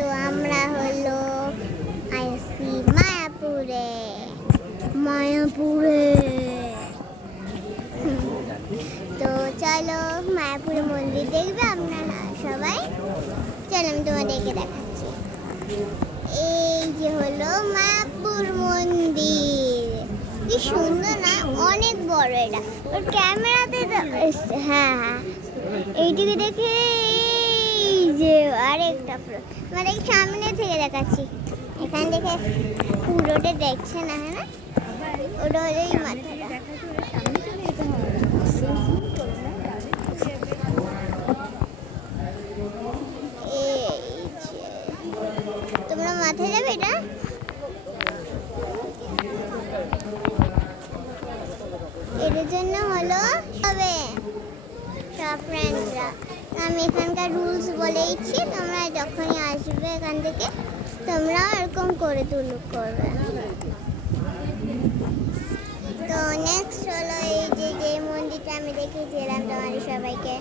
তো আমরা হলো আইসি মায়াপুরে মায়াপুরে তো চলো মায়াপুরে মন্দির দেখবে আপনারা সবাই। চলো আমি তোমাদেরকে দেখাচ্ছি। এই যে হলো মায়াপুর মন্দির, কি সুন্দর না, অনেক বড়। এটা ওর ক্যামেরাতে হ্যাঁ হ্যাঁ এইদিকে দেখে এই যে আরেকটা ফ্লোর, মানে সামনে থেকে দেখাচ্ছি। এখান থেকে পুরোটা দেখছে না, হ্যাঁ না, ওটা হলো এই মাথাটা। তোমরা মাথায় যাবে এটা? এটার জন্য হলো হবে সব ফ্রেন্ডসরা। আমি এখানকার রুলস বলেইছি, তোমরা যখনই আসবে এখান থেকে তোমরা এরকম করে করবে। তো নেক্সট হলো এই যে মন্দিরটা আমি দেখিয়েছিলাম তোমাদের সবাইকে,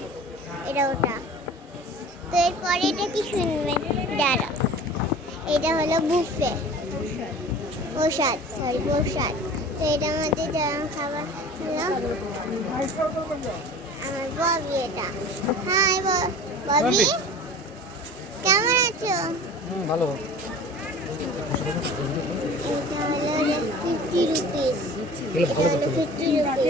এটা ওটা। তো এরপরে এটা কি শুনবে দাঁড়া, এটা হলো বুফে প্রসাদ, প্রসাদ। তো এটার মধ্যে খাবার হলো আমার ববি। এটা হাই ববি, কেমন আছো? ভালো। এটা হলো 50 রুপিস, এটা হলো 50 রুপিস।